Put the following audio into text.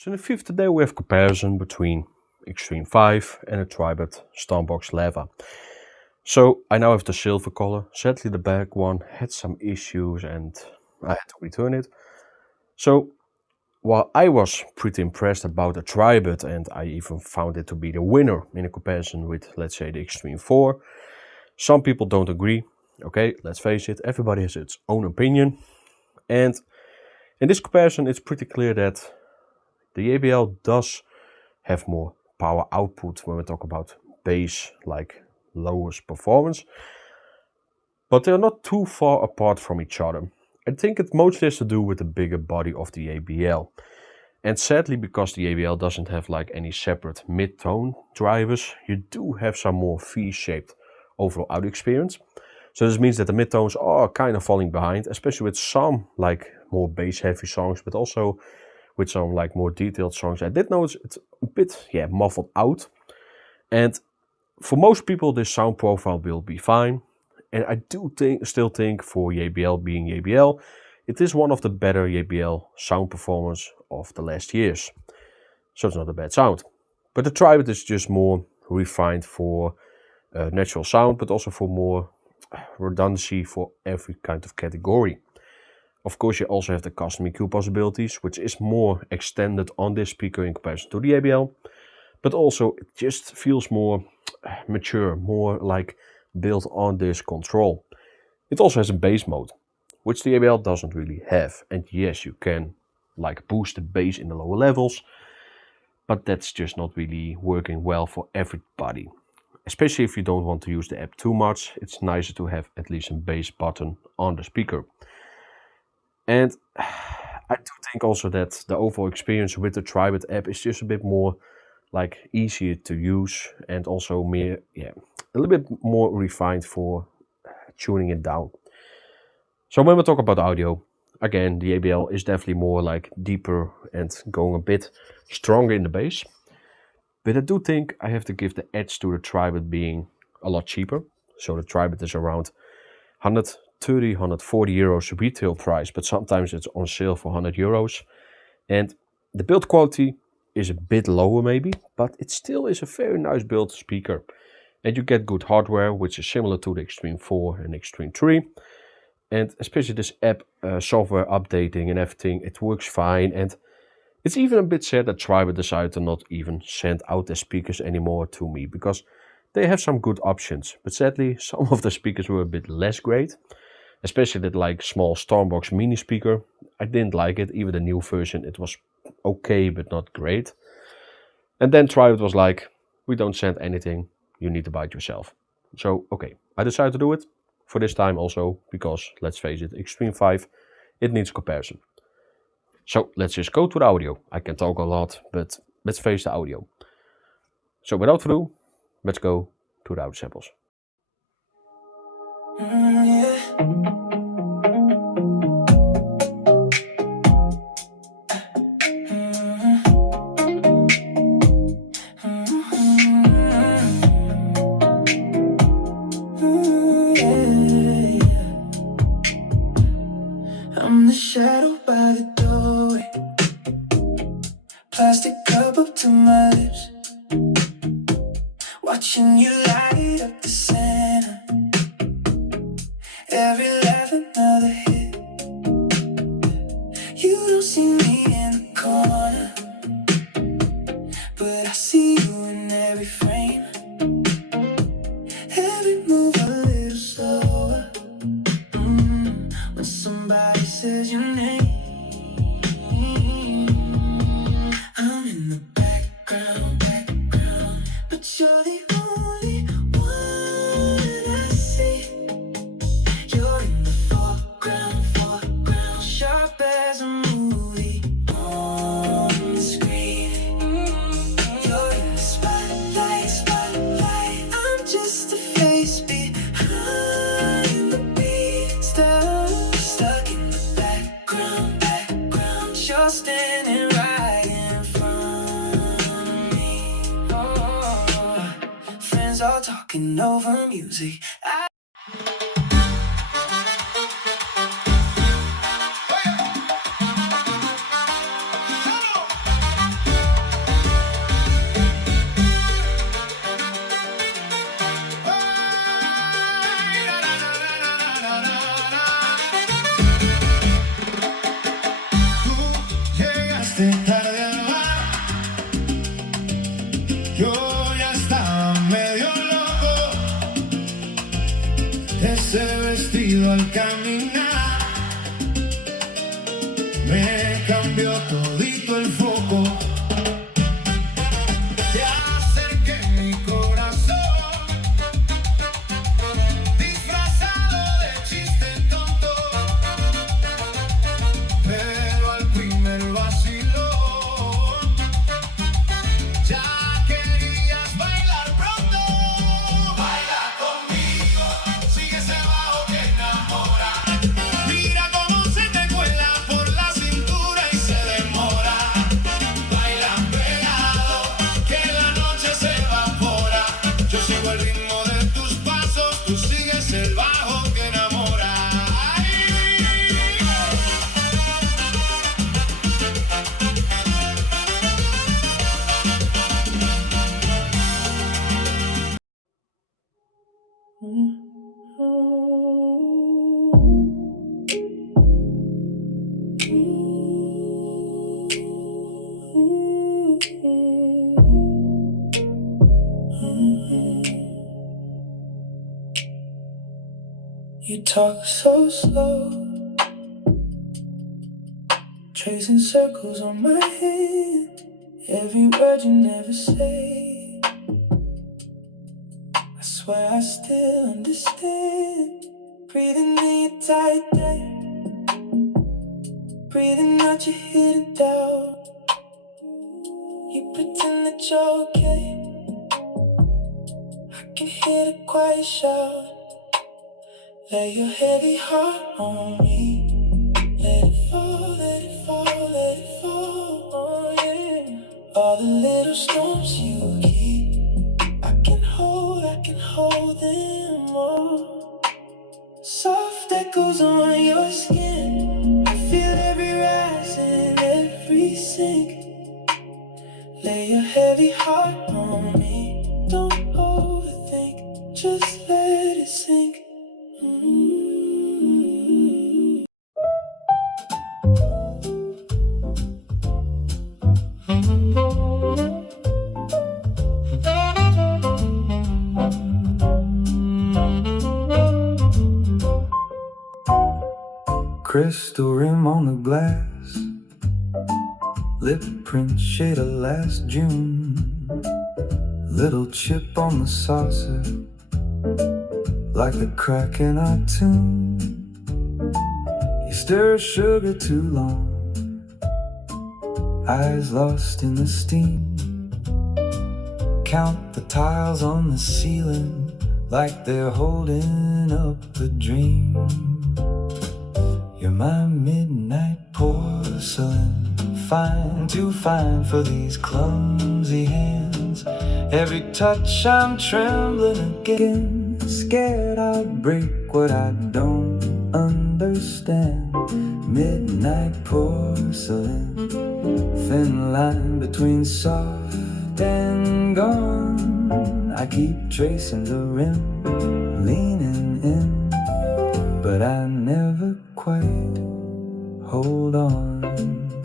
So in the fifth today we have comparison between Xtreme 5 and a Tribit Stompbox Lava. So I now have the silver color. Sadly the back one had some issues and I had to return it. So while I was pretty impressed about the Tribit and I even found it to be the winner in a comparison with, let's say, the Xtreme 4, some people don't agree. Okay, let's face it, everybody has its own opinion. And in this comparison it's pretty clear that the JBL does have more power output when we talk about bass, like lowest performance. But they're not too far apart from each other. I think it mostly has to do with the bigger body of the JBL. And sadly, because the JBL doesn't have like any separate mid-tone drivers, you do have some more V-shaped overall audio experience. So this means that the mid-tones are kind of falling behind, especially with some like more bass-heavy songs, but also with some like more detailed songs. I did notice it's a bit muffled out. And for most people this sound profile will be fine. And I do still think for JBL being JBL, it is one of the better JBL sound performance of the last years. So it's not a bad sound. But the Tribit is just more refined for natural sound, but also for more redundancy for every kind of category. Of course, you also have the custom EQ possibilities, which is more extended on this speaker in comparison to the JBL. But also, it just feels more mature, more like built on this control. It also has a bass mode, which the JBL doesn't really have. And yes, you can like boost the bass in the lower levels, but that's just not really working well for everybody. Especially if you don't want to use the app too much, it's nicer to have at least a bass button on the speaker. And I do think also that the overall experience with the Tribit app is just a bit more like easier to use and also a little bit more refined for tuning it down. So when we talk about audio, again, the JBL is definitely more like deeper and going a bit stronger in the bass. But I do think I have to give the edge to the Tribit being a lot cheaper. So the Tribit is around 130, 140 euros retail price, but sometimes it's on sale for 100 euros. And the build quality is a bit lower maybe, but it still is a very nice built speaker. And you get good hardware, which is similar to the Xtreme 4 and Xtreme 3. And especially this app software updating and everything, it works fine. And it's even a bit sad that Tribit decided to not even send out their speakers anymore to me, because they have some good options. But sadly, some of the speakers were a bit less great. Especially that like small Stompbox mini speaker. I didn't like it. Even the new version, it was okay, but not great. And then Tribit was like, we don't send anything. You need to buy it yourself. So, okay, I decided to do it for this time also, because let's face it, Xtreme 5, it needs comparison. So let's just go to the audio. I can talk a lot, but let's face the audio. So without further ado, let's go to the audio samples. I'm the shadow by the doorway, plastic cup up to my lips, watching you light up the center. Every laugh another hit. You don't see me in the corner, but I see you in every frame. Every move a little slower. When somebody says your name, I'm in the background, but you're the only one I see. You're in the foreground, sharp as a movie on the screen. You're in the spotlight, I'm just a face behind the beat. Stuck in the background, you're standing right in front of me. Oh, friends all talking over music. Pero al caminar me cambió todito el foco. Te acerqué mi corazón, disfrazado de chiste tonto, pero al primer vacilón ya querías bailar pronto. Baila conmigo, sigue ese bajo que enamora. Mira cómo se te cuela por la cintura y se demora. Baila pegado, que la noche se evapora. Yo sigo el ritmo de tus pasos, tú sigues el bajo que enamora. You talk so slow, tracing circles on my hand. Every word you never say, I swear I still understand. Breathing in your tight day, breathing out your hidden doubt. You pretend that you're okay, I can hear the quiet shout. Lay your heavy heart on me. Let it fall, let it fall, let it fall, oh yeah. All the little storms you keep, I can hold them all. Soft echoes on your skin, I feel every rise and every sink. Lay your heavy heart on me. Don't overthink, just let it sink. Crystal rim on the glass, lip print shade of last June. Little chip on the saucer, like a crack in our tune. You stir sugar too long, eyes lost in the steam. Count the tiles on the ceiling, like they're holding up a dream. You're my midnight porcelain, fine, too fine for these clumsy hands. Every touch I'm trembling again, scared I'll break what I don't understand. Midnight porcelain, thin line between soft and gone. I keep tracing the rim, leaning in, but I never quite hold on.